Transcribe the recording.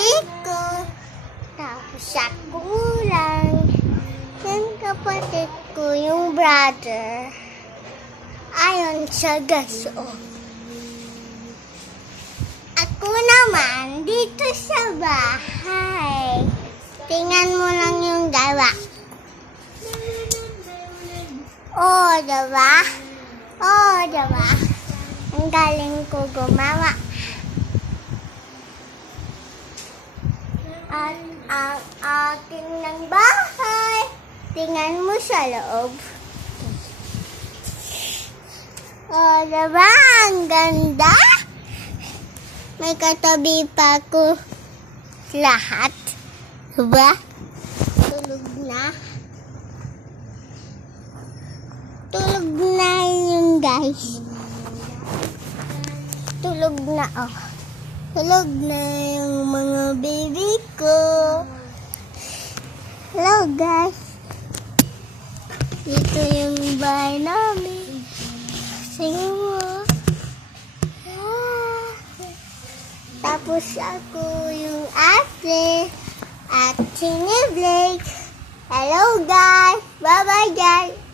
baby ko. Tapos ako lang. Yung kapatid ko, yung brother. Ayon sa gaso. Ako naman, dito sa bahay. Tingnan mo lang yung gawa. Oh, diba? Oh, diba? Ang galing ko gumawa. At ang aking ng bahay. Tingnan mo sa loob. Oh, diba? Ang ganda. May katabi pa ko lahat. Diba? Tulog na. Tulog na yun, guys. Tulog na, oh. Tulog na yung mga baby ko. Hello, guys. Dito yung bahay namin. Sige mo. Tapos ako yung ate at si Blake. Hello, guys. Bye-bye, guys.